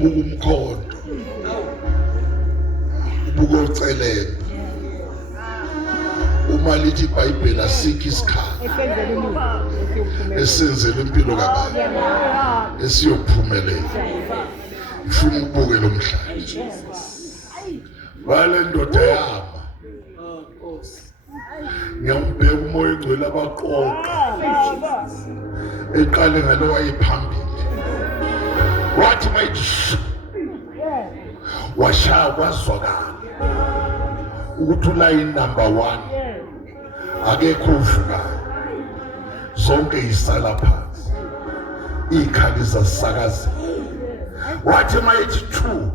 ubukumkhondo ubukoceleni uma lithi iBhayibheli asikho isikhathi esenzele impilo kaBaba esiyophumelela ufuna ukubuke lo mhlaba wale ndoda yama ngiyambheka umoya engcwele abaqoqa eqale ngalo wayephambili wathi mayithi washaya kwazwakala ukuthi ulayini number 1 akekho uvukayo zonke isala phansi ikhali zasakaza wathi mayithi 2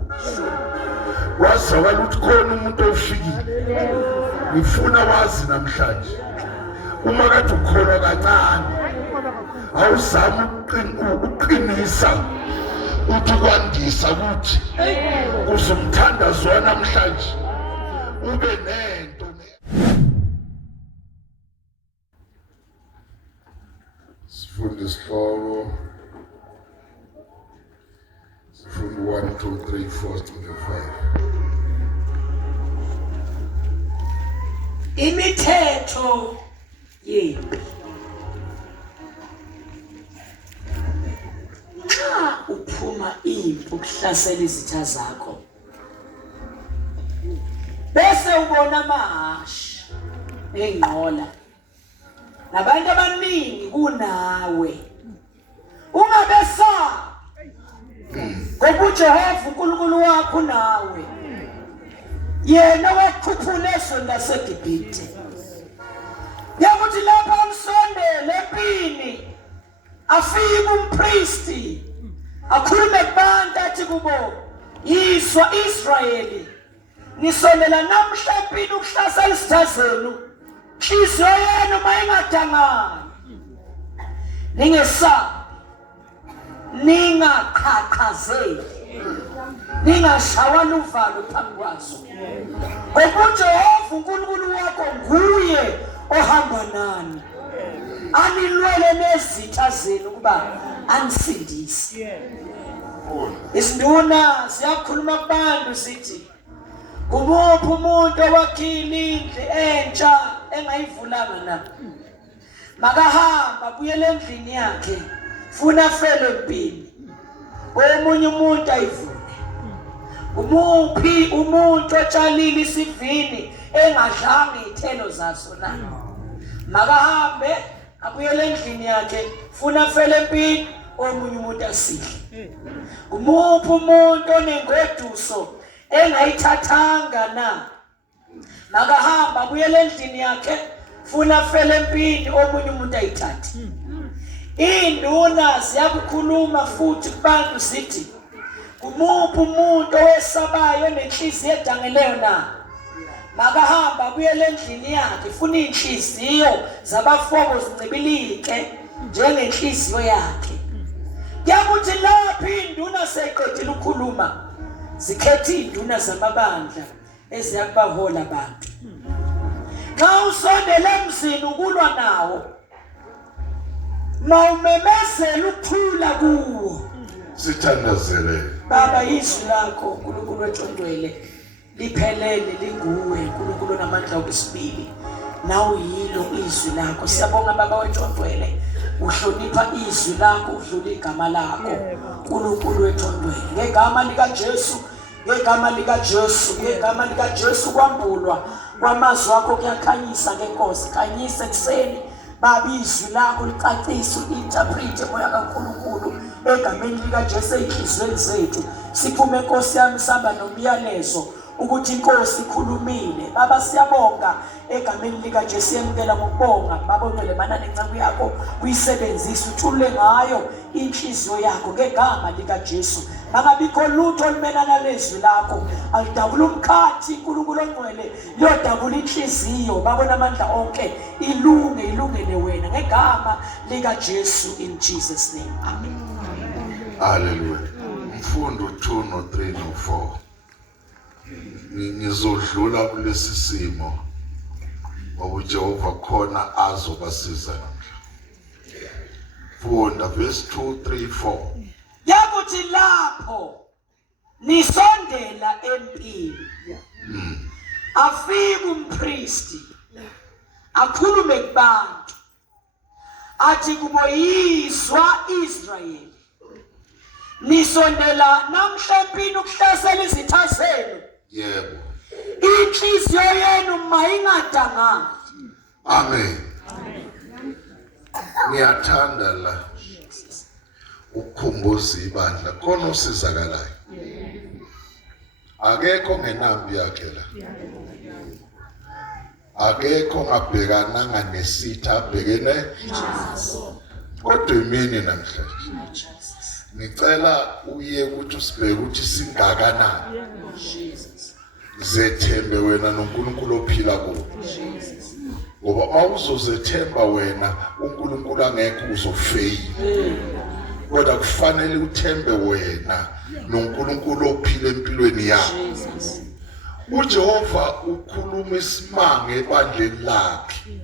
wazwakala ukuthi khona umuntu ofikile ngifuna wazi namhlanje uma kade ukholwa kancane awuzama uqinisa uthi kwandisa ukuthi uzomthanda zona namhlanje ube nento sifunda isihloko sifunda 1 2 3 4 5 imithetho yempi. Xa uphuma impi ukuhlasela izitha zakho bese ubona amahashe engqola nabantu abaningi kunawe ungabesaba ngoba uJehova uNkulunkulu wakho nawe yena wakhuphula esonto laseGibhithe. Yakuthi lapha umsondele empini afike umpristi akhulume kubantu athi kubo yiswa Israyeli nisondela namhla empini ukuhlasela izitha zenu nhliziyo yenu mayingadangani ningesabi ningaqhaqhazeli ningashawa luvalo phambi kwazo ngoba uJehova uNkulunkulu wakho nguye ohamba nani anilwele nezitha zenu kuba anisindise. Isinduna siyakhuluma kubantu sithi kumuphi umuntu owakhile indlu entsha engayivulanga na makahamba buyele endlini yakhe funa fele empini omunye umuntu ayivule. Umuphi umuntu otshalile isivini engadlanga izithelo zaso na makahambe abuyele endlini yakhe funa fele empini omunye umuntu asidle. Umuphi umuntu onengoduso engayithathanga na makahamba abuyele endlini yakhe funa fele empini omunye umuntu ayithathe. Induna ziyakukhuluma futhi kubantu zithi kumuphi umuntu owesabayo nenhliziyo edangeleyo na makahamba abuyele endlini yakhe funa inhliziyo zabafoko zincibilike njengenhliziyo yakhe. Yakuthi lapho induna seyiqedile ukukhuluma zikhetha induna zamabandla eziyakubahola abantu. Xa usondele emzini ukulwa nawo mawumemezela ukuthula kuwo sithandazele Baba izwi lakho uNkulunkulu wethu ongcwele liphelele linguwe uNkulunkulu onamandla okusibili nawe yilo izwi lakho. Siyabonga Baba wethu ongcwele uhlonipha izwi lakho udlula igama lakho uNkulunkulu wethu ongcwele ngegama lika Jesu ngegama lika Jesu ngegama lika Jesu kwambulwa kwamazwi akho kuyakhanyisa ngenkosi khanyisa ekseni Baba izwi lakho licacisa interpret moya kaNkulunkulu egameni lika Jesu ezinhlizweni zethu siphume Nkosi yami sihamba nomyalezo ukuthi inkosi ikhulumile. Baba siyabonga egameni lika Jesu yemukela ngokubonga Baba ongcwele mana nencako yakho uyisebenzisa uthule ngayo inhliziyo yakho ngegama lika Jesu. Bangabikho lutho olumelana lezwi lakho alidabula umkhathi uNkulunkulu ongcwele liyodabula inhliziyo babona amandla onke ilungele wena ngegama lika Jesu in Jesus name amen. Hallelujah. Mfundo 2 no 3 no 4 ngizodlula kulesi simo ngoba uJehova khona azobasiza namhla. Funda verse 2 3 4 Yakuthi lapho nisondela empini. Afike umpristi akhulume kubantu athi kuboyiswa Israyeli, nisondela namhla empini ukuhlasela izitha zenu. Yebo. Inhliziyo yenu mayingadangali. Amen. Ngiyathanda la ukukhumbuza ibandla khona usizakalayo. Akekho ngenambi yakhe la. Akekho ngabhekananga nesitha abhekene kodwa imini namhlanje ngicela uye ukuthi usibheke ukuthi singakanani zethembe wena noNkulunkulu ophila kuwe. Ngoba mawuzozethemba wena uNkulunkulu angekho uzofeyila. Kodwa kufanele uthembe wena noNkulunkulu ophila empilweni yakho. uJehova ukhuluma isimanga ebandleni lakhe.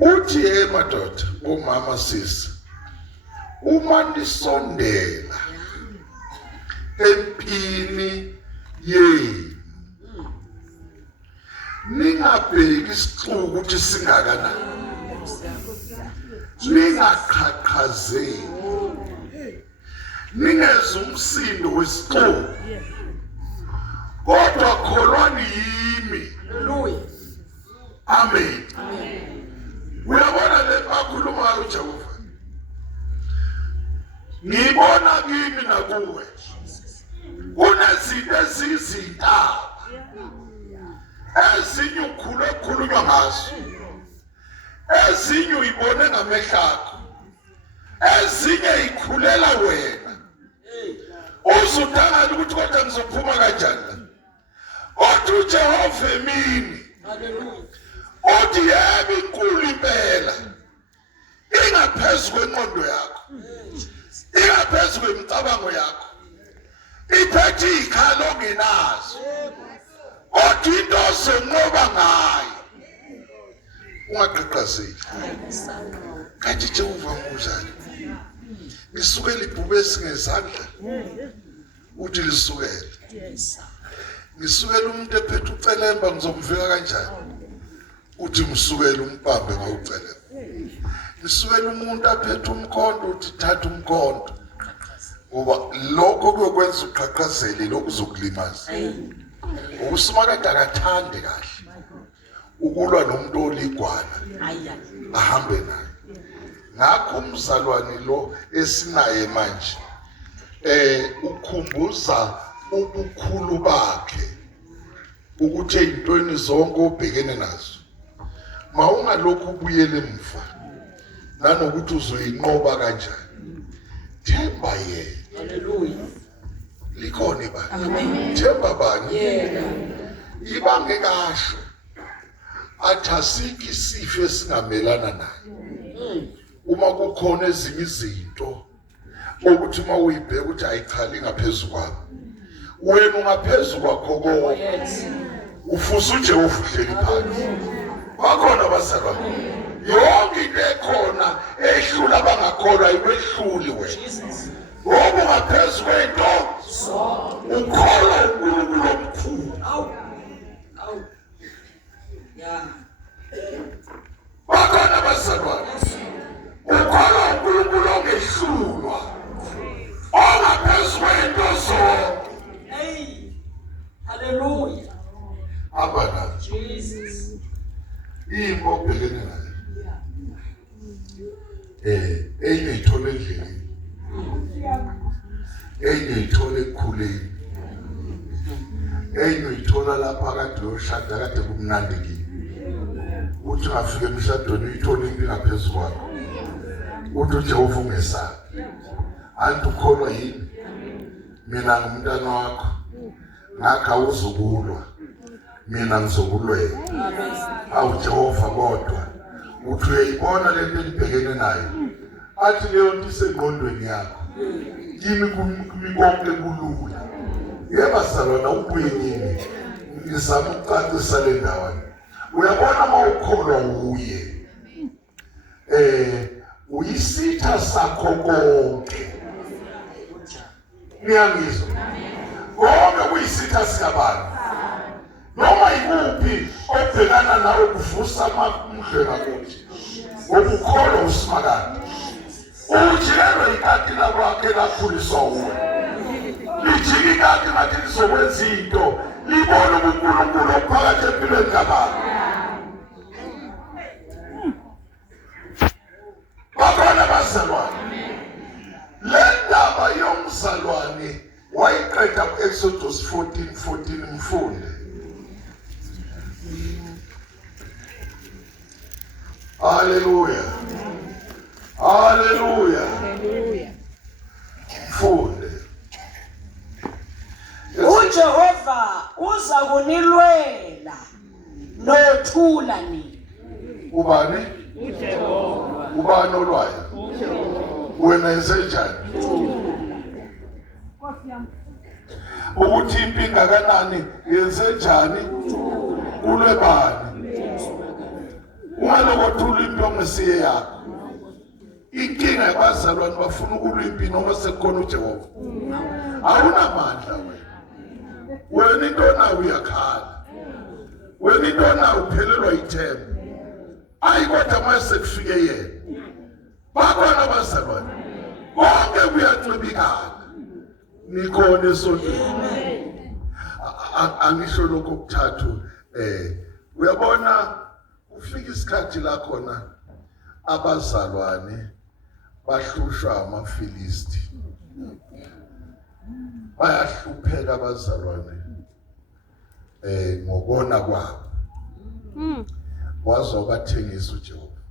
Uthi madoda, omama sisi, uma nisondela empini yenu ningabheki isixuku ukuthi singakanani, ningaqhaqhazeli, ningezwa umsindo wesixuku, kodwa kholwani yimi. Amen. Uyabona le makhulumayo uJehova, ngibona kimi nakuwe kunezinto ezizintaba ezinye ukhulunywa ngazo, ezinye uyibone ngamehlo akho, ezinye ikhulela wena uzudangala ukuthi kodwa ngizophuma kanjani. Kodwa uJehova emini uthi yebo inkulu impela, ingaphezu kwenqondo yakho, ingaphezu kwemicabango yakho, iphethe ikhalo ongenazo, kodwa into ozonqoba ngayo ungaqhaqhazeli. Kanti Jehova nguzani? Ngisukela ibhubesi ngezandla uthi lisukele. Ngisukela umuntu ephethe ucelemba ngizomvika kanjani uthi msukela umpambe ngawucelemba. Ngisukela umuntu aphethe umkhonto uthi thatha umkhonto, ngoba lokho kuyokwenza uqhaqhazele, lokho kuzokulimaza. Usumakade akathande kahle ukulwa nomuntu oligwala ahambe naye. Ngakho umzalwane lo esinaye manje ukhumbuza ubukhulu bakhe ukuthi ezintweni zonke obhekene nazo mawungalokhu ubuyele emva nanokuthi uzoyinqoba kanjani, themba yena. Hallelujah. Likhona bani? Amen. Themba bani? Yena. Ibange kasho athi asikho isifo esingamelana naye. Uma kukhona ezinye izinto ukuthi uma uyibheka ukuthi ayikhali ngaphezulu kwakho, wena ungaphezulu kwakho konke. Ufuza uJehova uhleli phansi. Bakhona abazalwa, yonke into ekhona ehlula abangakholwa iwehluli wena. Ngoba ungaphezulu kwento ukholwa uNkulunkulu omkhulu. Bakhona abazalwa, ukholwa uNkulunkulu ongehlulwa, ongaphezulu kwento zonke. Hallelujah. Abana Jesus. Imbo obhekene nayo enye ithole endleleni, enye ithole ekukhuleni, enye ithola lapha kade yoshada kade kumnandi kimi. Uthi ungafika emshadweni uyithole into ngaphezulu kwakho, uthi uJehova ungesabi. Anti ukholwa yini? Mina ngumntana wakho, ngakho awuzukulwa, mina ngizokulwela. Awu Jehova, kodwa uthi uyayibona lento elibhekene nayo, athi leyo nto isengqondweni yakho, kimi konke kulula. Yeba salona ubuye kimi ngizama ukucacisa le ndawana. Uyabona mawukholwa uye uyisitha sakho konke. Ngiyangizwa uyisitha sikabani noma ikuphi obhekana nawe kuvusa amandlela kuthi ukukholwa usimakade ujiyelwe ikati lakwakhe lakhuliswa uwe lijike ikati ngathi lizokwenza into libone uNkulunkulu ophakathi empilweni kaBaba bakhona bazalwane le ndaba yomzalwane wayiqeda ku-Exodus 14:14 mfunde haleluya haleluya mfunde uJehova uza kunilwela nothula nini ubani uJehova ubani olwayo wena yenzenjani ukuthi impi ngakanani yenzenjani kulwe bani ungalokothula impi ongesiye yakho inkinga yabazalwane bafuna ukulwa impi noma sekukhona uJehova awunamandla wena into nawe uyakhala wena into nawe uphelelwa ithemba ayikodwa mase kufike yena bakhona abazalwane konke kuyancibikana nikhona esontweni angisho lokho kuthathu uyabona ufika isikhathi la khona abazalwane bahlushwa amaFilisti bayahlupheka abazalwane ngokona kwabo wazobathengisa uJehova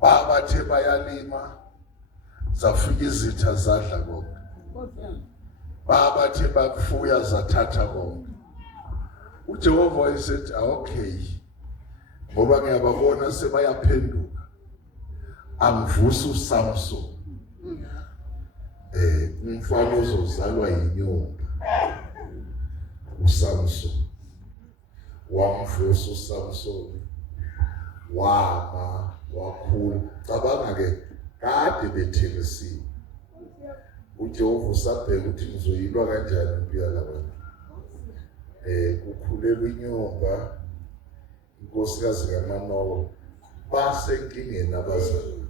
babathe bayalima zafika izitha zadla konke babathe bafuya zathatha konke uJehova wayesethi okay ngoba ngiyababona sebayaphenduka angivusa uSamson umfana uzozalwa yinyumba uSamson wamvusa uSamson wama wakhula cabanga ke kade bethengisiwe uJehova usabheka ukuthi ngizoyilwa kanjani impilo labantu kukhulelwa inyumba inkosikazi kaManowa basenkingeni abazali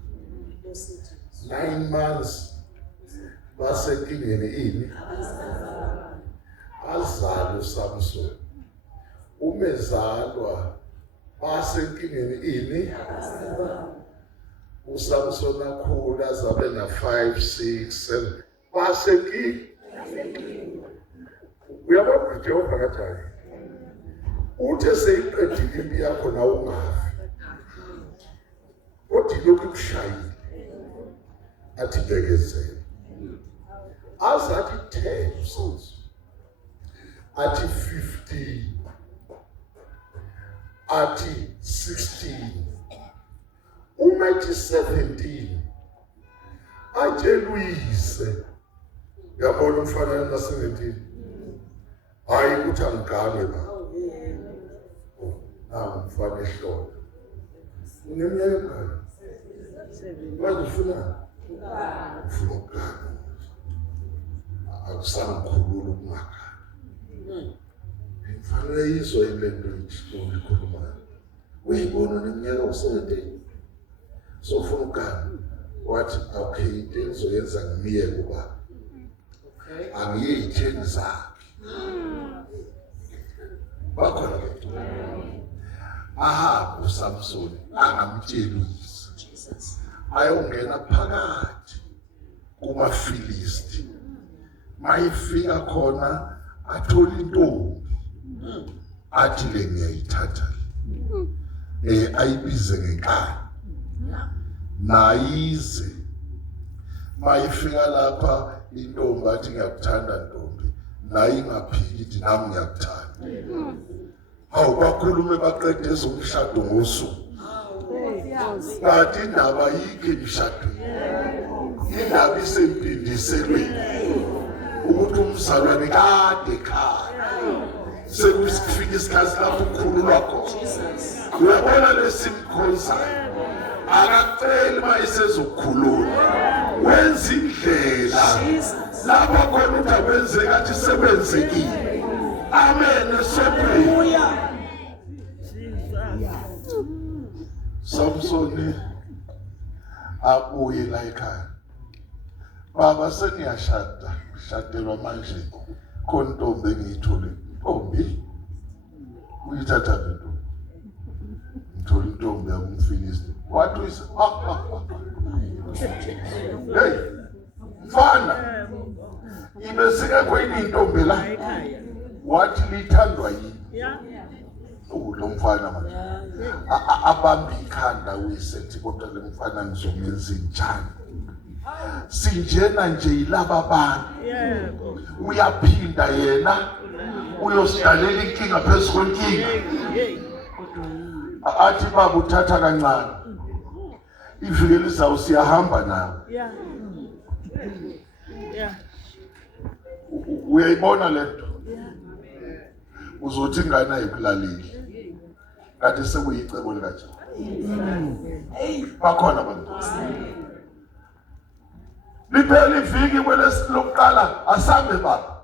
9 months basenkingeni ini azalwa uSamson umezalwa basenkingeni ini uSamson akhula zabe na 5 6 7 basenkingeni uyabona uJehova kanjani uthe seyiqedile impi yakho na ungafi kodwa lokhu kushayile athi bekezela azathi 10 uSamson athi 15 athi 16 umethi 17 ajeluyise yabona umfana na 17 hayi ukuthi angigane ba mfana ehlolo uneminyaka emingaki manje ufuna ukugana akusangikhulula ukungaka mfanele yizwa ilento ikhulumayo uyibona neminyaka u17 sofuna ukugana wathi okay into engizoyenza ngimiye kuba angiye itheni zakhe bakhona ke aha uSamson angamtshela uYise ayongena phakathi kumaFilisti mayifika khona athola intombi athi le ngiyayithatha ayibize ngenkani nayize mayifika lapha intombi athi ngiyakuthanda ntombi nayi ingaphiki nami ngiyakuthanda hawu bakhulume baqede ezomshado ngosuku kanti indaba yikho emshadweni indaba isempindiselweni ukuthi umzalwane kade ekhaya sekufika isikhathi lapho ukukhululwa khona uyabona lesimkhonzayo akaceli mayesezokukhulula wenza indlela lapho khona ukwenzeka athi sekwenzekile. Amen esophi. Samsoni abuye la ekhaya. Baba seniyashada, shadelwa manje khona intombi engiyithole. Intombi uyithatha into. Ngithola intombi yamfilisti. What is hey, mfana. Ibesike kwini intombi la. Wathi lithandwa yini? Lo mfana manje. Abambi ikhanda uyisethi kodwa le mfana ngizomenza njani? Sinjena nje yilaba abantu. Uyaphinda yena uyosidalela inkinga phezu kwenkinga. Athi baba uthatha kancane. Ivike lizayo siyahamba nawe. Uyayibona lento? Uzothi ingane ayikulaleli. Kade sekuyicebo likaje. Bakhona abantu. Liphela iviki kwelesilokuqala asambe baba.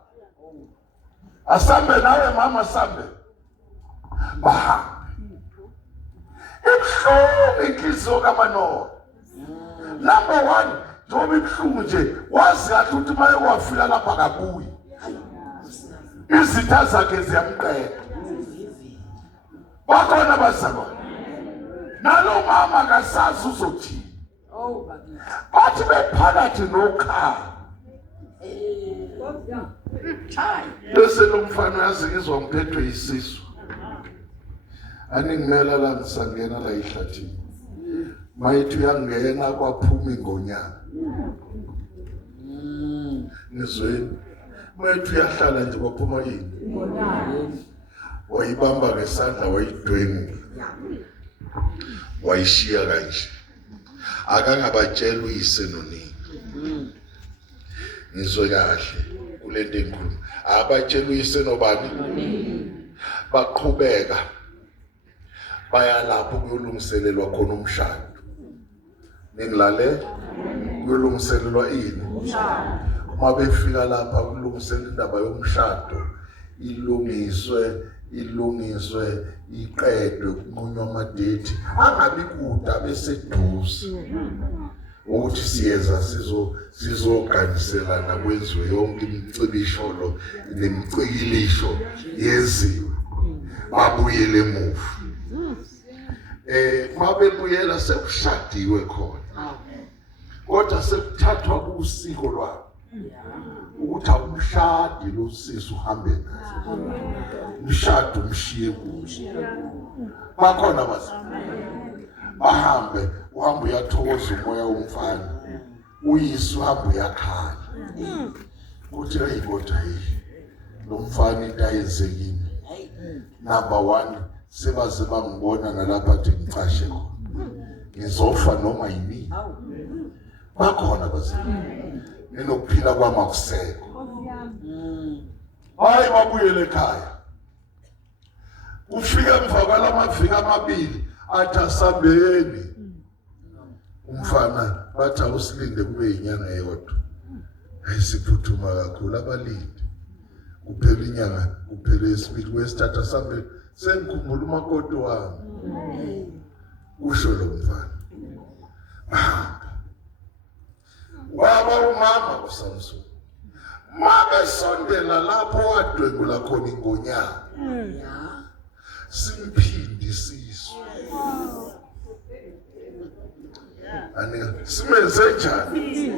Asambe nawe mama asambe. Bahambe. Ibhlungu inhliziyo kaManowa. Number 1, njengoba ibhlungu nje, wazi kahle ukuthi maye wafika lapha kabuyi. Izitha zakhe ziyamqeda. Bakhona bazalwane. Nalo mama kasazi uzothini. Bathi bephakathi nokhala. Bese lo mfana yazikizwa ngiphethwe yisisu. Aningimela la ngisangena la ihlathini. Mayithi uyangena kwaphuma ingonyama. Nizweni. Mayithi uyahlala nje kwaphuma yini? Ingonyama. Wayibamba ngesandla wayidwengula. Wayishiya kanje. Akangabatshela uyise nonini. Ngizwe kahle kulento enkulu. Abatshela uyise nobani? Baqhubeka. Baya lapho kuyolungiselelwa khona umshado. Ningilale? Kuyolungiselelwa ini? Umshado. Uma befika lapha kulungiselelwa indaba yomshado, ilungiswe iqedwe kunqunywa amadethi. Angabi kuda beseduze. Ukuthi siyeza sizoganiselana kwenziwe yonke imicibisholo nemicikilisho yeziwe. Babuyele emuva. Mabebuyela sekushadiwe khona. Kodwa sekuthathwa kusiko lwabo. Ukuthi umshadi lo sisi uhambe naye. Umshado umshiye kuye. Bakhona bazi. Bahambe, uhamba uyathokoza umoya womfana. Uyise uhamba uyakhala. Kuthi ayibodwa yini. Lo mfana into ayenzekile. Number 1, sebaze bangibona nalapha athi ngicashe khona. Ngizofa noma yini. Bakhona bazi. Ninokuphila kwami akusekho. Hayi babuyele ekhaya. Ufika emva kwalamaviki amabili athi asambeni. Umfana bathi awusilinde kube inyanga eyodwa. Ayisiphuthuma kakhulu abalindi. Kuphela inyanga, kuphela isibili wesithatha asambeni. Sengikhumbula umakoti wami. Usho lo mfana. Waba umama uSamson. Mabe sondela lapho wadwengula khona ingonyama. Simphindi siso. Anika simenze njani?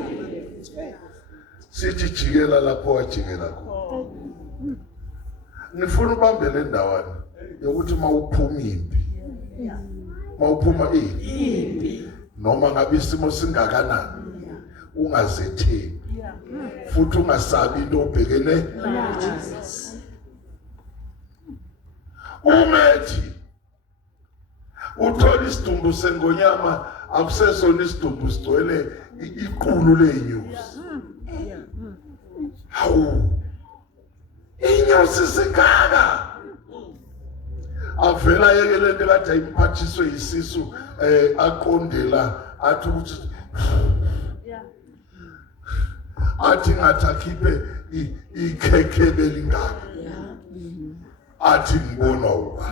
Sithi jikela lapho wajikela khona. Ngifuna ubambele endaweni yokuthi mawuphuma impi. Mawuphuma impi. Noma ngabe isimo singakanani. Ungazethembi. Futhi ungasabi into obhekene naJesus. Umethi uthola isidumbu sengonyama akusesona isidumbu sigcwele iqulu lenyusi. Hawu. Inyusi sikaka. Avela yekele into kade imphathiswe yisisu aqondela athi ukuthi athi ngathi akhiphe ikhekhe belingaka athi ngibona uba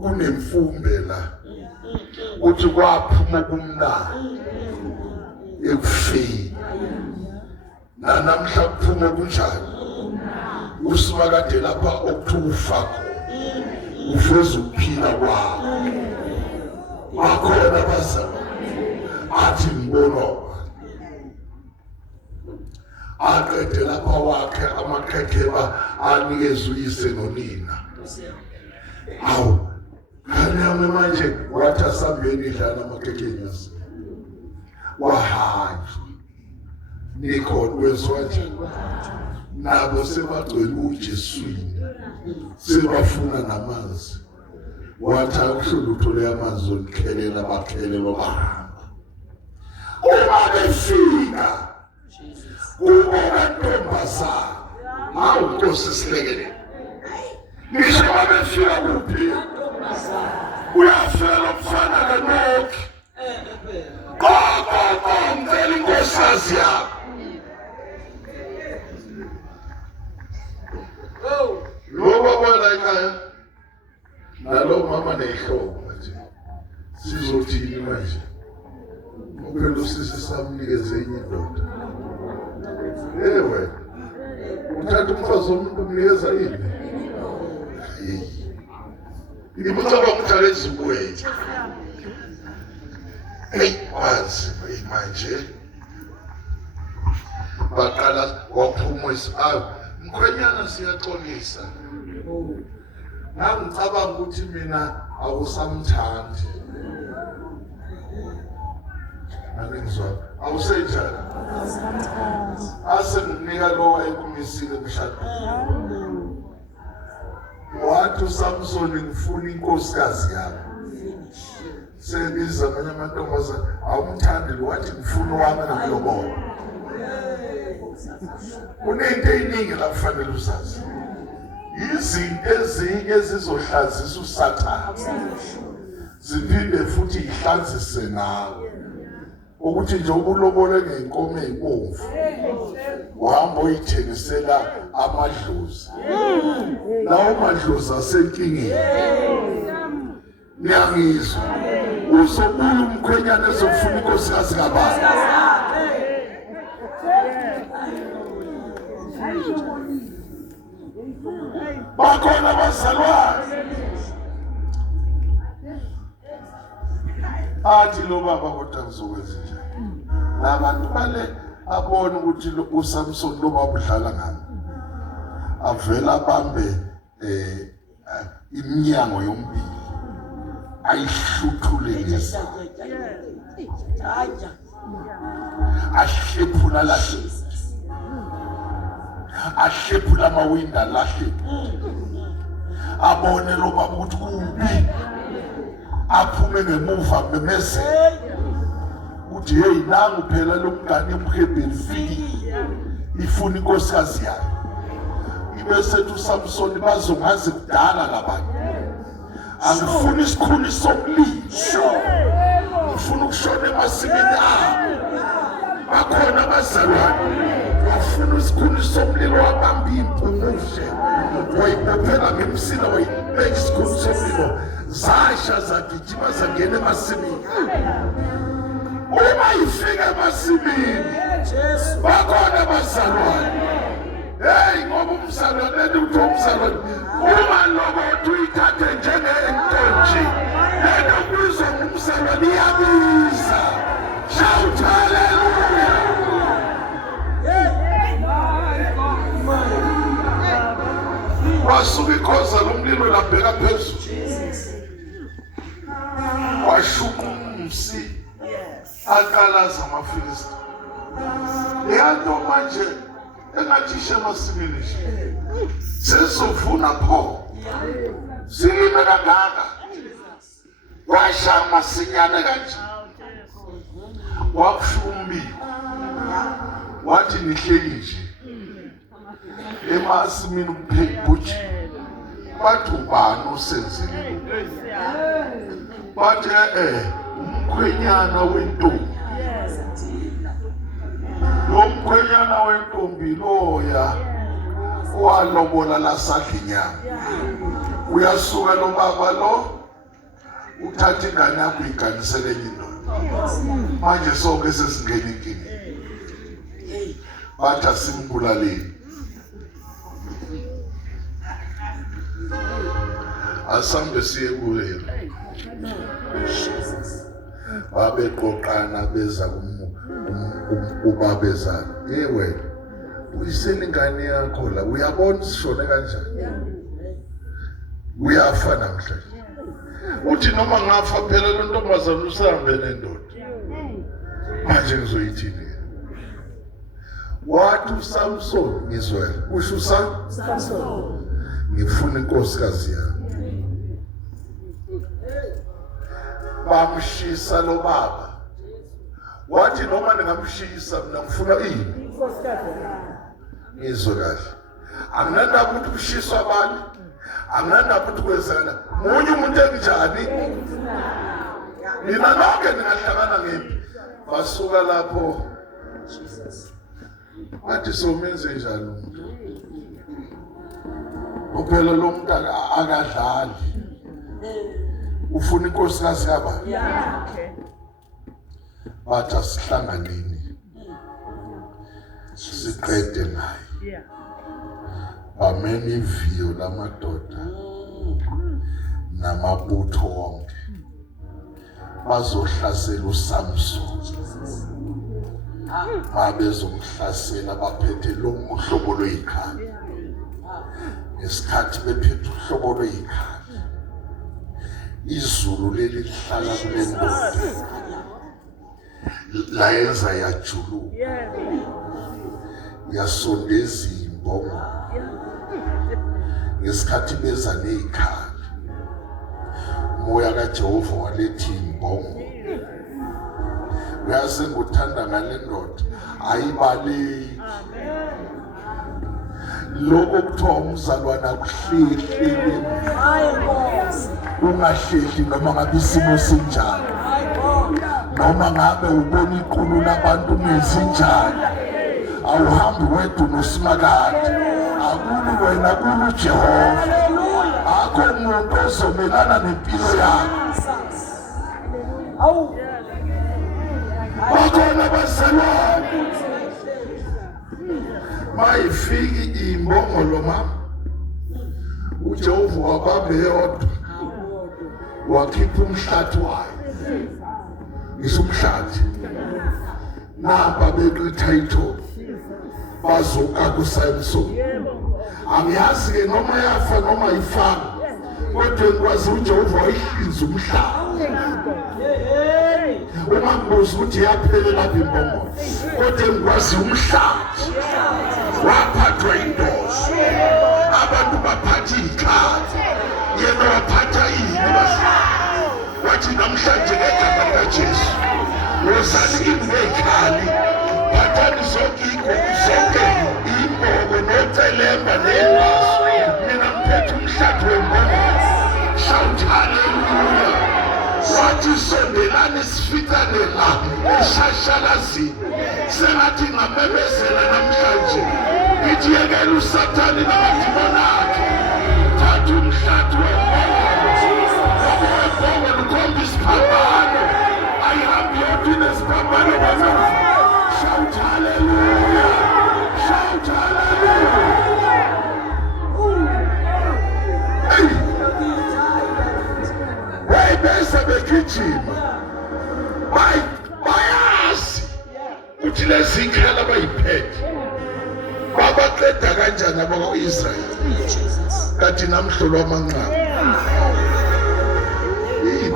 kunemfumbe la uthi kwaphuma kumna ekufeni namhla kuphuma kunjani usuka kade lapha okuthufa ufeza ukuphila kwakho akhona bazalwa athi ngibona aqede lapha wakhe amakhekheba anikeza uyise nonina awu kanyame manje wathi asambeni idlala amakhekenyasi wahanja nikhona wezwaje nabo sebagcwele uJeswini sebafuna namanzi wathi akuhlula uthole amanzi onikhelela bakhelelo bahamba uma befika ubona ntombazana hawu Nkosi silekelele ngisho befika kuphi uyafela umfana kaNokhi ngicela inkosikazi yakho lo babona ekhaya nalo mama nehlobo manje sizothini manje uphela usisi samnikeze enye indoda ewe uthatha umfazi womuntu umnikeza yini ngicabanga ukuthatha izibuye kwazi manje baqala waphuma mkhwenyana siyaxolisa ngicabanga ukuthi mina awusamthandi angizwa awusenjani asenginika lo wayekumisile emshadweni wathi uSamson ngifuna inkosikazi yakho sebiza amanye amantombazana awumthandi lo wathi ngifuna wami namlobola kunento eyiningi la kufanele usazi izinto ezinye ezizohlazisa uSathane ziphinde futhi ihlanzise nawe ukuthi nje ubulobole ngenkomo ezibomvu uhamba uyithengisela amadlozi lawo madlozi asenkingeni niyangizwa uzobuya umkhwenyana ezofuna inkosikazi kabani bakhona abazalwane athi lo baba kodwa ngizokwenza njani labantu bale abona ukuthi uSamson lo baba udlala ngami avela abambe iminyango yombili ayihluthule ngeza ahlephula lahle ahlephula amawinda lahle abone lo baba ukuthi kuphi aphume ngemuva memeze uthi hey nangu phela lo mngane emhebheni fiki ifuna inkosikazi yakhe ibese uSamson bazongaze kudala labantu angifuni isikhuli sokulisho ngifuna ukushona emasimini abo bakhona abazalwane afuna isikhuli somlilo wabamba impungushe wayibophela ngemsila wayibeka isikhuli somlilo zasha zagijima zangena emasimini uma ifika emasimini bakhona abazalwane hey ngoba umzalwane uthi umzalwane uma lokho uyithathe njengentonji lento kubizwa ngumzalwane iyabiza shout hallelujah wasuka ikhoza lomlilo labheka phezulu washuka umsi akalaza amaFilisti leyanto manje engathisha emasimini nje sesovuna pho silime kangaka washa amasinyane kanje wakushuka umbiko wathi nihleli nje emasimini kuphekbuthi bathi ubani usenzile bathi umkhwenyana wentombi Ngwenyana wentombi loya walobola la Sadlinyana. Uyasuka lo baba lo uthatha ingane yakho iganisele enye indoda. Manje sonke sesingena inkini. Bathi asimbulaleni. Asambe siye kuye. Babeqoqana beza ubabezana. Wena uyisela ingane yakho la uyabona sishone kanjani? Uyafa namhlanje. Uthi noma ngafa phela lo ntombazana usahambe nendoda. Manje ngizoyithini? Wathi uSamson ngizwela. Usho Samson. Ngifuna inkosikazi yami. Bamshisa lo baba. Wathi noma ningamshisa mina ngifuna ini? Inkosikazi. Ngizwe kahle. Anginandaba ukuthi kushiswa abantu. Anginandaba ukuthi kwenzekana. Munye umuntu enjani? Mina nonke ningahlangana ngemphi. Basuka lapho. Athi somenze njalo umuntu. Uphela lo muntu akadlali. Ufuna inkosikazi kabani? Bathi asihlanganeni. Siqede naye. Bamena iviyo lamadoda namabutho wonke. Bazohlasela uSamson. Babezomhlasela baphethe lo uhlobo lweyikhali. Ngesikhathi bephethe uhlobo lweyikhali. Izulu leli lihlala kule ndoda. La yenza yajuluka. Yasondeza imbongo. Ngesikhathi beza neyikhali. Moya kaJehova walethi imbongo. Uyazi nguthanda ngale ndoda ayibaleki. Lokho kuthiwa umzalwana akuhlehli. Ungahlehli noma ngabe isimo sinjani. Noma ngabe ubona iqulu labantu nezinjani. Awuhambi wedwa noSimakade. Akulu wena kulo Jehova. Akho umuntu ozomelana nempilo yakho. Awu. Bakhona bazalwane. Mayifiki imbongolo mama. uJehova wabambe yodwa. Wakhipha umhlathi wayo. Isumhlathi. Napa beqitha itho. Bazuka kuSamson. Angiyazi ke noma yafa noma ifanga. Kodwa ngikwazi uJehova wayihlinza umhlaba. Uma ngibuza ukuthi yaphelela lapha imbongolo. Kodwa ngikwazi umhlathi. Waphathwa indozo. Abantu baphatha ikhadi. Yena waphatha yini bahlala. Wathi namhlanje ngegama likaJesu. Wozani ingekhali. Phathani zonke inkomo zonke. Imbogo nocelemba nelazo. Mina ngiphethe umhlathi wembongolo. Shout hallelujah. Wathi sondelani sifikane la eshashalazini. Sengathi ngamemezela namhlanje. Ithi yekela uSathane namadimoni akhe. Thatha umhlathi wembongolo. Wembongolo ukhomba isiphambano. Ayihambi yodwa inesiphambano bazalwane. Shout hallelujah. Shout hallelujah. Hey, bese begijima. Bayazi ukuthi lezi ikhela bayiphethe. Babaqeda kanjani abako-Israyeli? Kathi namhlolo amanqaba.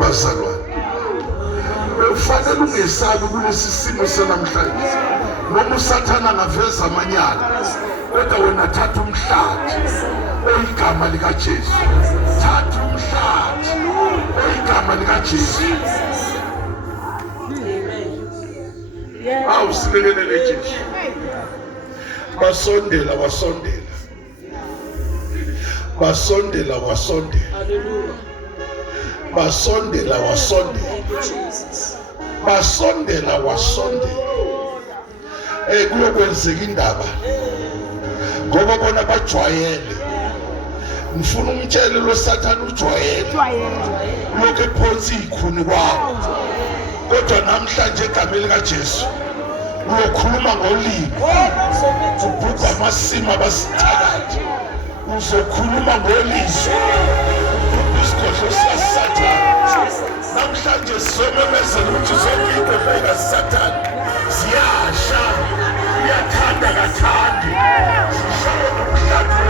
Bazalwane. Kufanele ungesabi kulesi simo senamhlanje. Noma uSathane angaveza amanyala. Kodwa wena thatha umhlathi. Oyigama likaJesu. Thatha umhlathi. Oyigama likaJesu. Awusilekelele Jesu. Basondela wasondela. Basondela wasondela. Basondela wasondela. Basondela wasondela. kuyokwenzeka indaba ngoba bona bajwayele. Ngifuna umtshele lo Sathane ujwayele lokho ephonsa ikhuni kwawo, kodwa namhlanje egameni likaJesu uyokhuluma ngolimi, ubhubha amasimo abasithakathi, uzokhuluma ngolimi, ubhubha isigodlo sikaSathane. Namhlanje sizomemezela ukuthi zonke indoda zikaSathane ziyasha, uyathanda kathandi, zishaye nomhlathu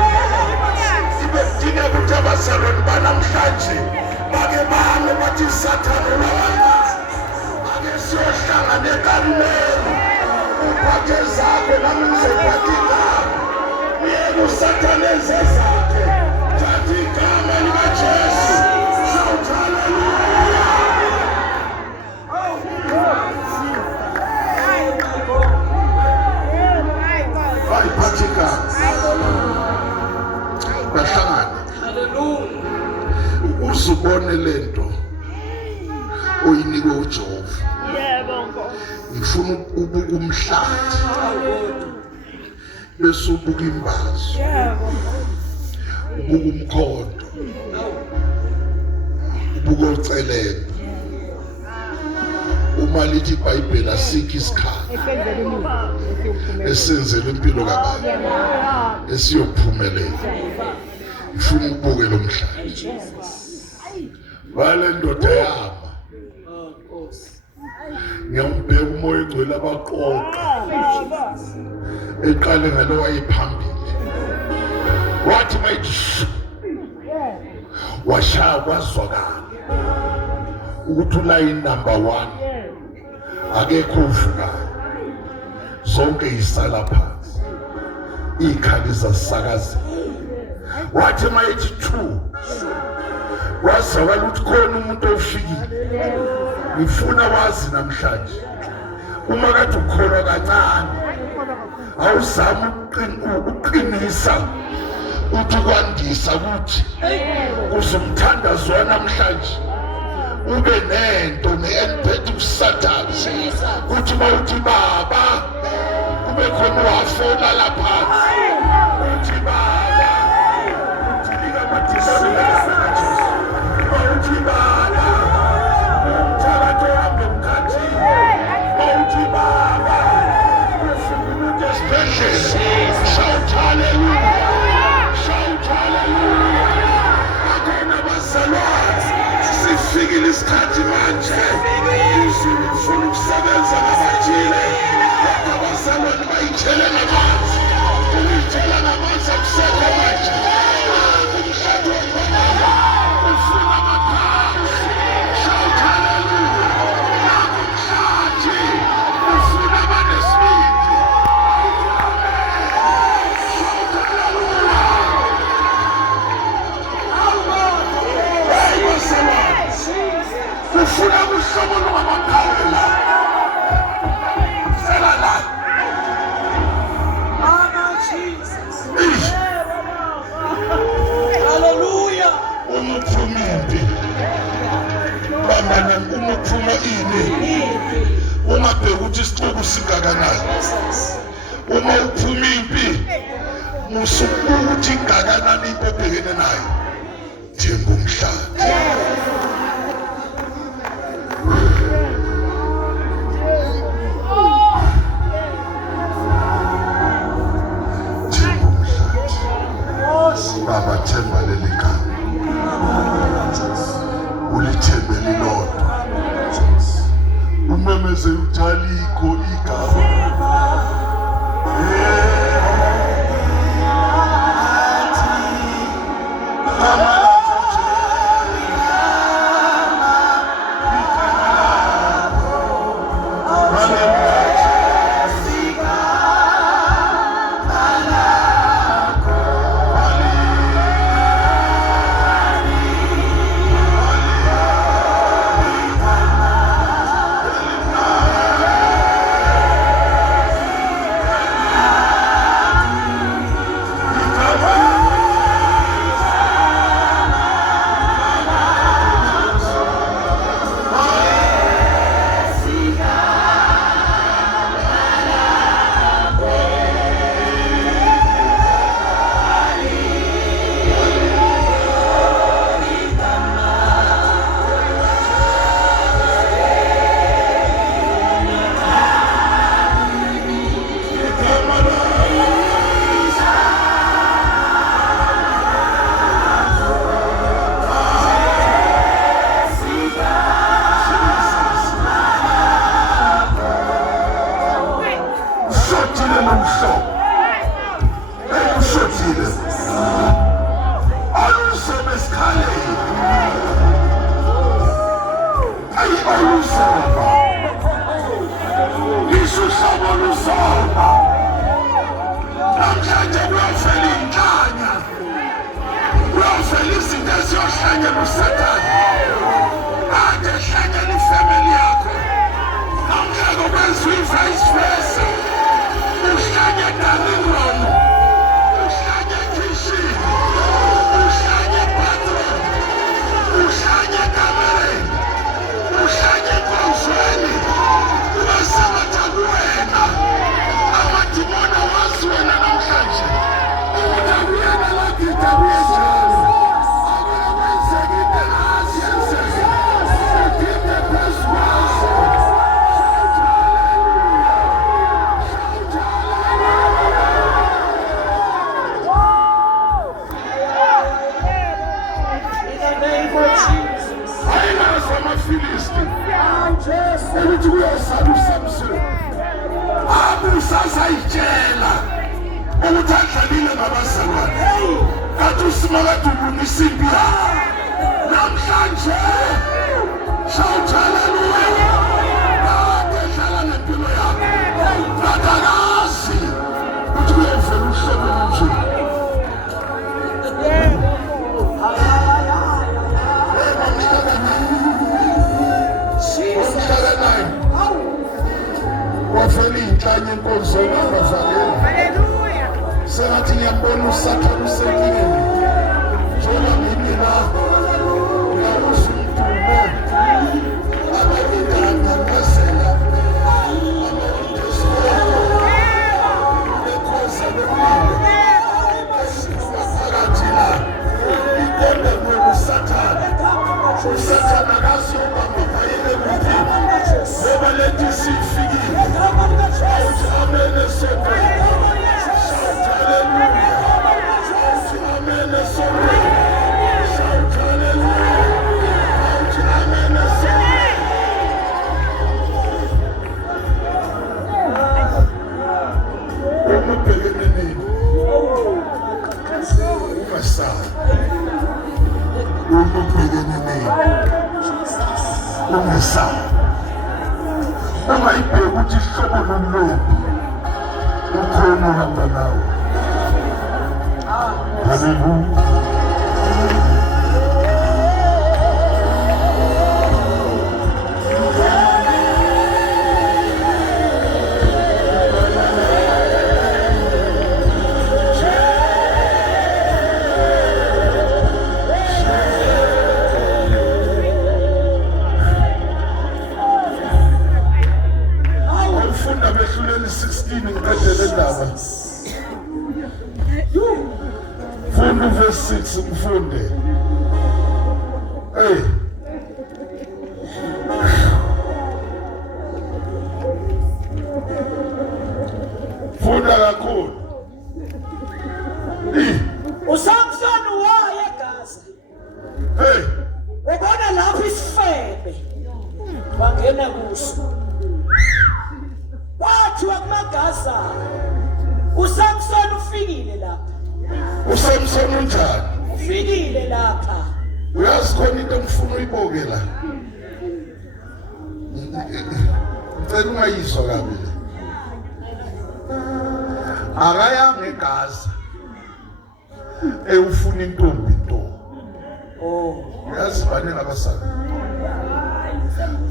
ibedine ukuthi abazalwane banamhlanje bake bame bathi Sathane ulawakazi, ake siyohlangana eKarumeli, uphathe zakho nami ngizophatha igama, uyeke uSathane enze zakhe, thatha igama likaJesu. Shout hallelujah. Bayiphathe igama bahlangane. Hallelujah. Uzubone lento oyinikwe uJehova. Ngifuna ubuka umhlathi bese ubuka imbazo, ubuka umkhondo, ubuka ucelelo. Uma lithi iBhayibheli asikho isikhathi esenzele impilo kaBaba esiyophumelela. Ngifuna ubuke lo mhlathi wale ndoda yama. Ngiyambheka umoya ogcwele abaqoqa eqale ngalo wayephambili, wathi mayithi washaya kwazwakala ukuthi ulayini number 1 akekho uvukayo, zonke yisala phansi, ikhali zasakazeka. Wathi mayithi 2 wazwakala ukuthi khona umuntu ofikile. Ngifuna wazi namhlanje, uma kade ukholwa kancane awuzama uqinisa uthi kwandisa ukuthi uzumthandazo namhlanje ube nento ne-empathy kuSathane uthi mawuthi Baba kube khona wafona lapha uthi Baba uthi lika matisela uthi Baba umthakato wami mkhathi uthi Baba umuntu esibhedlela. Shout hallelujah, shout hallelujah. Akona bazalwane sifikile isikhathi manje izulu lifuna ukusebenza ngabathile, kodwa abazalwane bayithele ngamanzi, ukuyithela ngamanzi akusekho manje. Umhlathi wombanana ufuna amaphansi. Shout hallelujah. Umhlathi ufuna abanesibindi. Shout hallelujah. Hey bazalwane, ufuna uhlobo lwamaphawela fela la hallelujah. Umuphuma impi bambana, umuphuma ini ungabheka ukuthi isixuku singakanani. Uma uphuma impi musuku ukuthi ingakanani into obhekene nayo njengomhlathi. Baba themba leli gama, ulithembe lilodwa, umemeze utalikho igama. ushotile nomhlobo. Ushotile. Alusebe sikhaleni. Alusebe. Isuhlobo lusoba. Namhlanje kuyofela inkanya. Kuyofela izinto eziyohlanyela uSathane. Ade hlanyela ifamily yakho. Namhlanje kwenziwa i-vice versa. Uhlanye Dalingrono. Uhlanye Kishini. Uhlanye Patron. Uhlanye Kamereni. Uhlanye Nkonzweni. Ubasengathi akuwena. Amadimona wazi wena namhlanje. Utabuyela lakithi abuye njalo. Akwenzeka into engazi yenzeke. Give the best one. Ukuthi uyosala uSamson abusazayitshela ukuthi adlalile ngabazalwane kathi usimakathi ubunisa impi yakhe namhlanje shout hallelujah kade dlala nempilo yakho kade akazi ukuthi kuyevela uhlobo olunje wafela iy'nhlanye enkonzweni angavaleli. Sengathi ngiyambona uSathane usenkingeni. Njengoba ngimi la uyawuzwa umdumo. Abanye ngangazela. Bekhoza bemile. Esifuba phakathi la. Ikonde ngoba uSathane. uSathane akazi ubamba phayile kuthi. Ngoba lethi sifikile. Amen esontweni. Shout hallelujah. Amen esontweni. Shout hallelujah. Amen esontweni. Umubhekene nini? Ungasabi. Umubhekene nini? Ungasabi. Ungayibheki ukuthi ihlobo lomlobi ukhona uhamba nawe. Hallelujah. Behluleli 16 ngiqedele indaba. Funda verse 6 mfunde. Hey. Funda kakhulu. uSamson waya eGaza. Hey. Ubona lapho isifebe. Wangena kuso. Wathiwa kumaGaza. uSamson ufikile lapha. uSamson unjani? Ufikile lapha. Uyazi khona into engifuna uyiboke la. Ngicela ungayizwa kabi le. Akaya ngeGaza. Ufuna intombi nto. Uyazi bani ngabasana.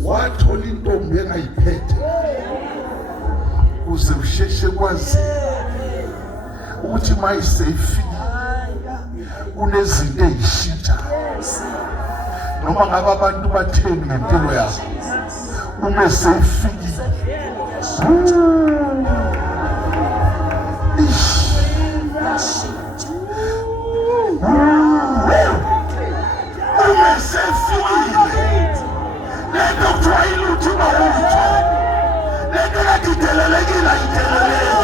Wathola intombi engayiphethe. Uze usheshe kwazi ukuthi mayisefika kunezinto ezishintsha noma ngabe abantu batheni ngempilo yakho uma seyifikile uma seyifikile lento kuthiwa iluthi bawutho lento lakitelelekile ayiteleleki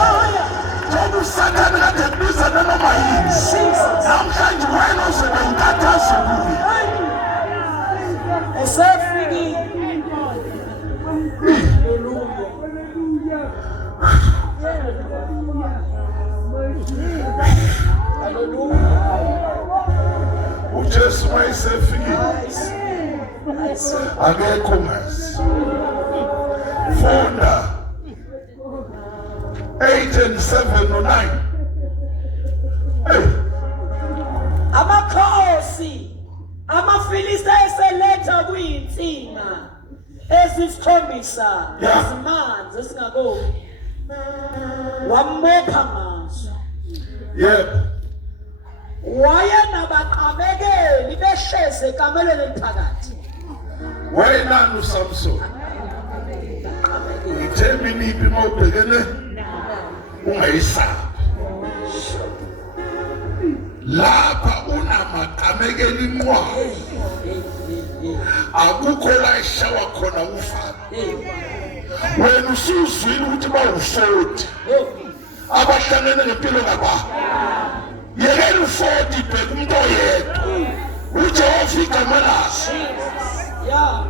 njengoba uSathane kade kubiza nanoma yini namhlanje wena uzoba inkathazo kuye esefikile. akekho ngazi. Funda 8 and 7 no 9. Hey. Amakhosi amafilista eseletha kuyinsinga ezisikhombisa izimanzi esingakoni wambopha ngazo. Yebo. Wayenabaqamekeli besheze ekamelweni eliphakathi. Wayenani uSamson? Ngithemba iphi mawubhekene ungayisabi. Lapha unamaqamekeli inqwazi. Akukho la eshawa khona ufa. Wena usuzwile ukuthi bawu40 abahlangene ngempilo ngaba. Yekela u40 bheka umuntu oyedwa. uJehova igama lakhe. Yeah.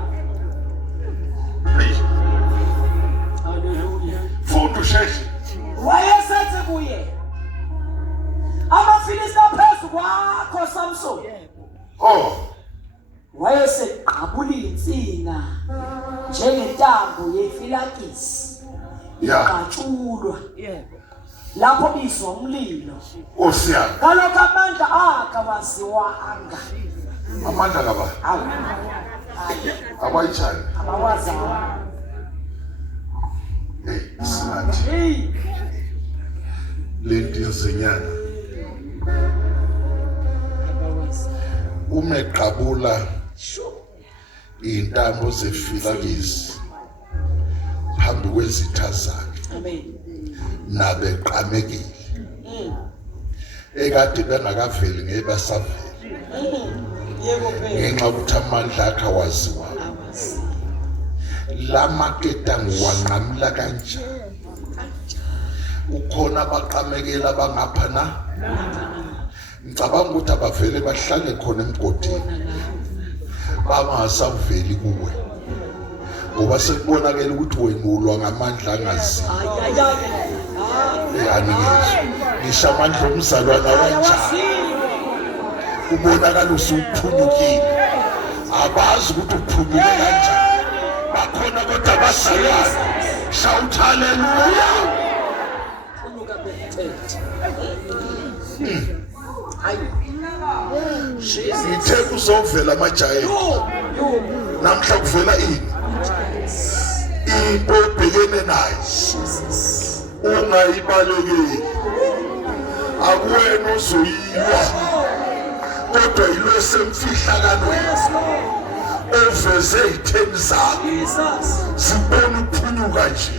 Hallelujah. Funda usheshe. Wayesethi kuye amafilista phezu kwakho Samson. Oh. Wayeseqabulile insinga njengentambo yefilakisi. Iqatshulwa. Yebo. Lapho bizwa umlilo. Osiyana. Kalokho amandla akawaziwanga. Amandla ngaba. Abayitshani. Abawazayo. Singathi. Lenti inzinyana. Umeqabula intambo zefilakisi phambi kwezitha zakhe. Amen. Nabeqamekile. Ekade bengakaveli ngebasavela. Yebo phela. Ngenxa ukuthi amandla akhe awaziwa. Lamaketangu wanqamla kanjani? Ukhona abaqamekela abangapha na? Ngicabanga ukuthi abavele bahlale khona emgodini. Bangasaveli kuwe. Ngoba sekubonakala ukuthi wena ulwa ngamandla angazi. Anike. Ngisho amandla omzalwana kanjani. Ubonakala usuphunyukile. Abazi ukuthi uphunyuke kanjani. Bakhona kodwa basalwana. Shout hallelujah. Phunyuka bethethe. Ithe kuzovela amajayeli. Namhla kuvela ini? Into ebhekene nayo. Ungayibalekeli. Akuwena ozoyilwa. Kodwa yilo semfihlakanweni. Oveze itheni zakho. Sibona ukuphunyuka nje.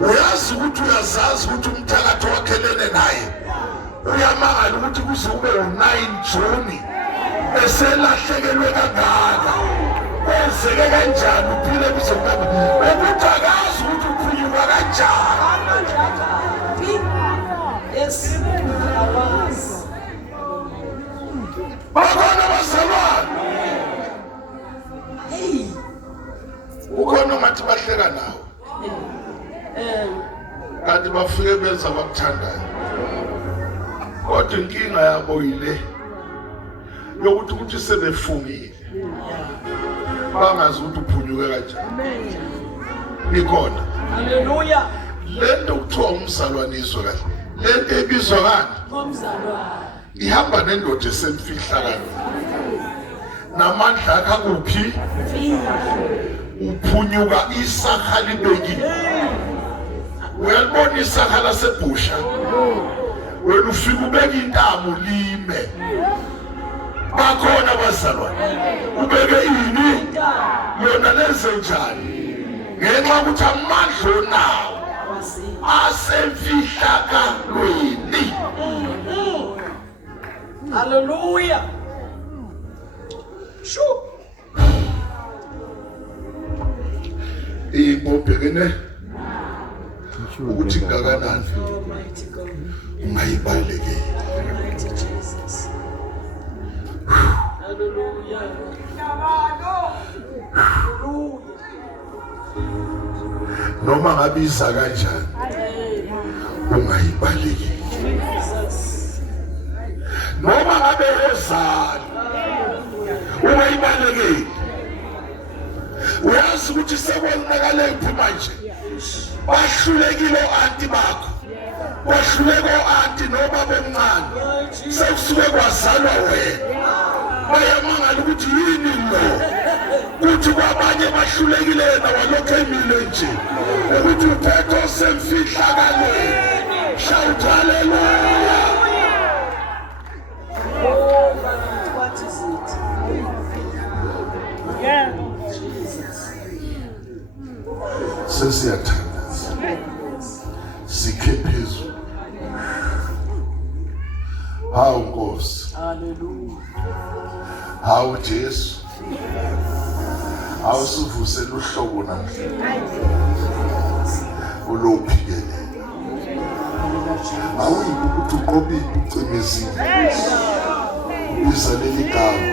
Uyazi ukuthi uyazazi ukuthi umthakathi wakhelene naye. Uyamangala ukuthi kuze kube u9 June eselahlekelwe kangaka. Kwenzeke kanjani uphile kuze kube ukuthi akazi ukuthi uphunyuka kanjani. Yes. Awas. Bakhona bazalwane. Hey. Ukhona ngathi bahleka nawe. Kanti bafike benza abakuthandayo. Kodwa inkinga yabo yile yokuthi sebefungile. Bangazi ukuthi uphunyuke kanjani. Nikhona. Hallelujah. Lento kuthiwa umzalwaniswa kahle. Lento ebizwa ngani? Umzalwane. Ihamba nendoda esemfihlakalo. Namandla akhe kuphi? Uphunyuka isakha libekile. Uyalibona isakha lasebusha. Wena ufika ubeka intamo lime. Bakhona abazalwane. Ubeke ini? Yona lenze njani? Ngenxa ukuthi amandla onawo asemfihlakalweni. Hallelujah. Sure. Ibobhekene ukuthi ngakanani Almighty God. ungayibalekeli. Almighty Jesus. Hallelujah. Hallelujah. Noma ngabiza kanjani ungayibalekeli. Jesus. Noma ngabe ezali ungayibalekeli. uyazi ukuthi sekwonakale kuphi manje bahlulekile o-anti bakho bahluleke o-anti nobaba omncane sekusuke kwazalwa wena bayamangala ukuthi yini lo kuthi kwabanye bahlulekile yena walokhu emile nje ukuthi uphethe osemfihlakalweni shout hallelujah. What is it? Sesiyathandaza sikhe phezulu. Hawu Nkosi, Hallelujah. hawu Jesu, awusuvusele uhlobo namhlanje ulophikelele. Awuyikho ukuthi uqobe ucimezile ubisaleli igama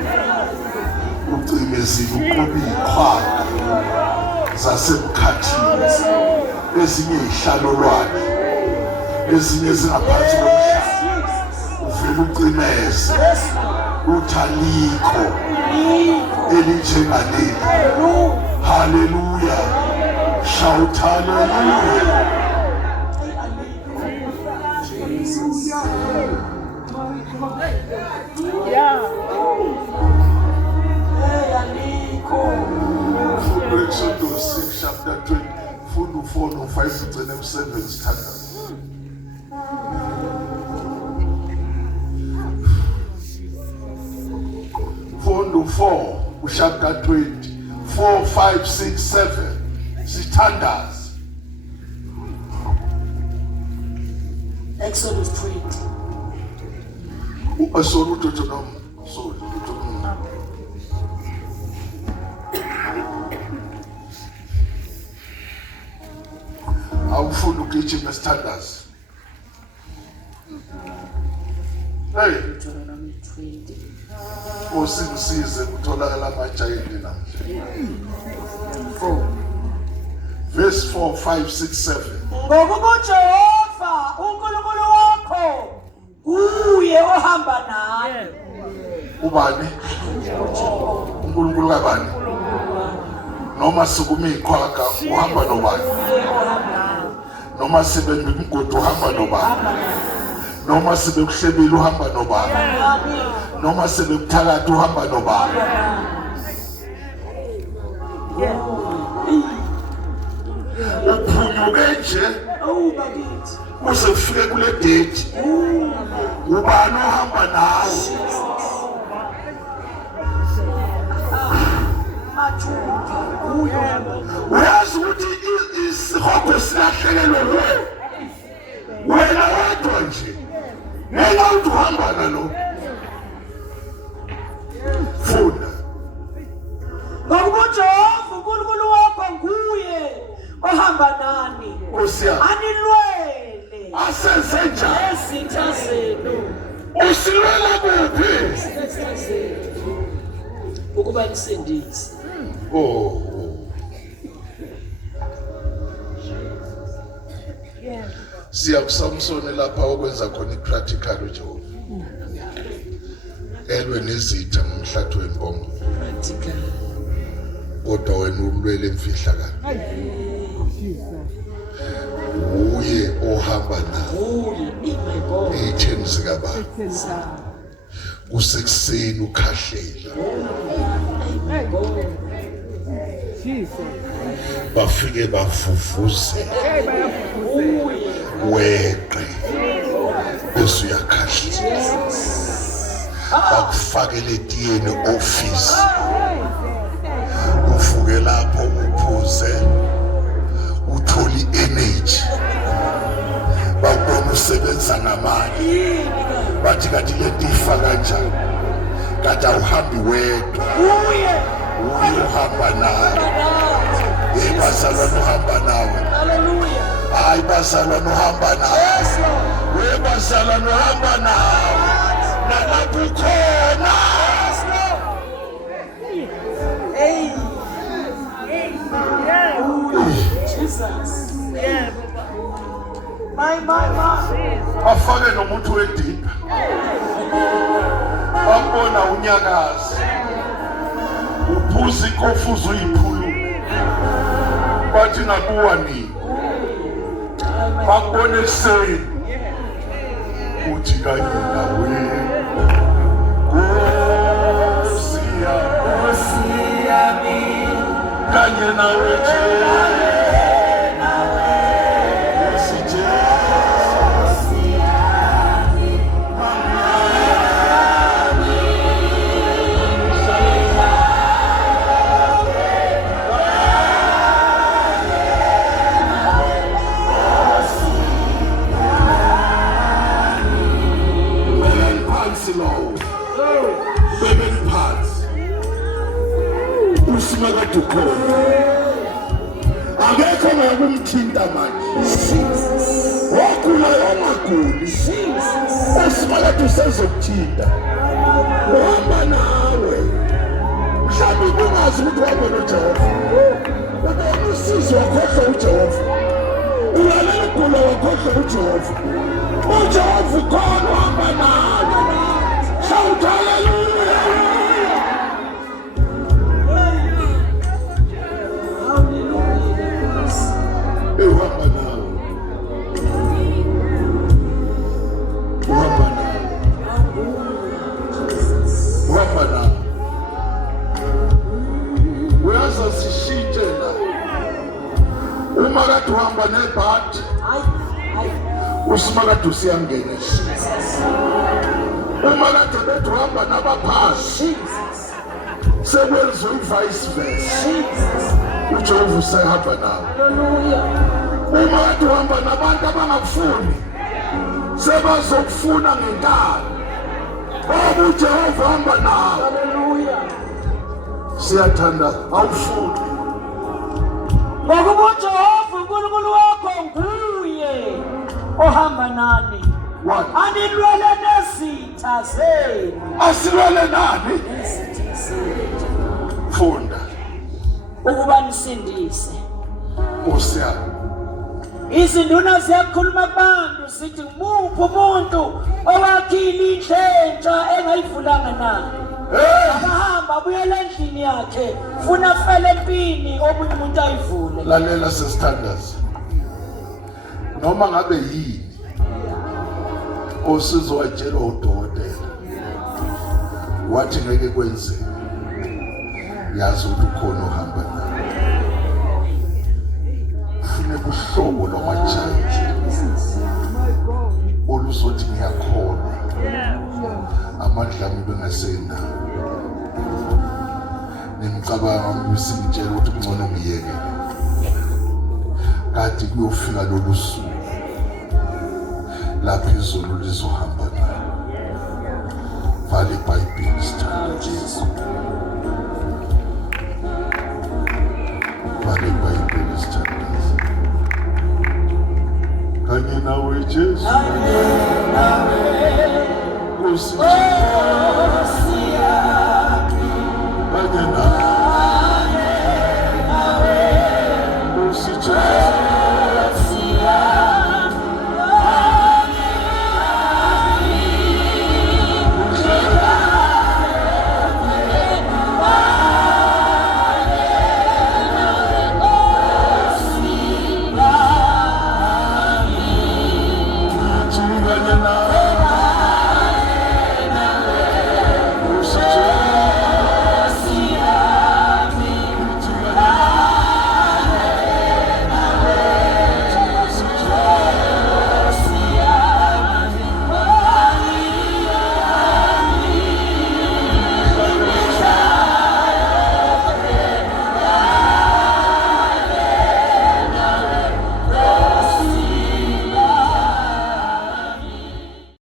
ucimezile uqobe ikhwaka zasemkhathini ezinye ihlalolwane ezinye zingaphansi komhlaba uvele ucimeze uthalikho elinjengaleli. Haleluya, shout hallelujah. Exodus 6 chapter 20 fundo 4 no 5 ugcine ku7 sithandaza. Fundo 4 chapter 20 4 5 6 7 sithandaza. Exodus 20. Sorry, Deuteronomy. Sorry, Deuteronomy. Awufuna ukugijima sithandaza. Hey, Deuteronomy 20. osingisize kutholakala amajayini namhlanje. 4. Verse 4 5 6 7. Ngokuba uJehova uNkulunkulu wakho kuye ohamba nawe. Ubani? uNkulunkulu kabani? Noma sikumi ikhwaka uhamba nobani? Noma sibe ngimgodi uhamba nobani? Noma sibe kuhlebile uhamba nobani? Noma sibe kuthakathi uhamba nobani? Uphunyuke nje bakithi. kuze kufike kule date. Ubani ohamba nawe? Uyazi ukuthi isihogo silahlelelwe wena wedwa nje ngeke uthi uhamba nalo. Funda. Ngokuba uJehova uNkulunkulu wakho nguye ohamba nani. Anilwele. Asenze njani? Ezitha zenu. Usilwela kuphi? Ezitha zenu. Ukuba nisindise. Oh. Siya kuSamson lapha okwenza khona ipractical uJehova. Elwe nezitha ngomhlathi wempongo. Practical. Kodwa wena ulwele emfihlakalo. Uye ohamba nawe. My God. Etheni zikaba. Kusekuseni ukhahlela. My God. Bafike bafufuze. Weqe. Bese uyakhahlela. Bakufakele etiyeni office. Uvuke lapho uphuze. Utholi energy. Bakubona usebenza ngamali. Bathi kanti lento ifa kanjani? Kanti awuhambi wedwa. Uye uhamba nawe. Bazalwane uhamba nawe. Hallelujah. Hayi bazalwane uhamba nawe. Bazalwane uhamba nawe. Nalapho ukhona. Hey. Jesus. My. Afake nomuntu wedipha. Babona unyakazi. Uphuza ikofuzo uyiphulu. bathi nakuwa nini bakubone ekuseni uthi kanye nawe Nkosi yami kanye nawe akekho ngakumthinta manje wakula yomaguli usimakade usezokuthinta uhamba nawe mhlawumbe kungazi ukuthi wahamba noJehova ubona usizi wakhohlwa uJehova ulalela ukugula wakhohlwa uJehova ukhona uhamba nawe shout hallelujah. Umakade uhamba nebhadi usimakade usiyangena umakade bethu uhamba nabaphasi sekwenziwa i-vice versa uJehova usehamba nawe umakade uhamba nabantu abangakufuni sebazokufuna ngenkani ngoba uJehova uhamba nawe. Siyathanda awufuni ngokuba uJehova uNkulunkulu wakho nguye ohamba nani anilwele nezitha zenu asilwele nani funda ukuba nisindise usiya izinduna ziyakhuluma abantu sithi umuphi umuntu owakhile indlentsha engayivulanga na abahamba abuyela endlini yakhe funa afele empini omunye umuntu ayivule. Lalela sesithandaza noma ngabe yini osizowatshela udokotela wathi ngeke kwenzeke yazi ukuthi ukhona uhamba nawe fune kuhlobo lwamajaji oluzothi ngiyakholwa amandla ami bengasenawo nimcabanga ngisingitshela ukuthi kungcono ngiyeke kade kuyofika lolu suku lapho izulu lizohamba nawe. Vala iBhayibheli sithandaza vala iBhayibheli sithandaza kanye nawe Jesu Nkosi kanye nawe Nkosi Jesu Kanye nawe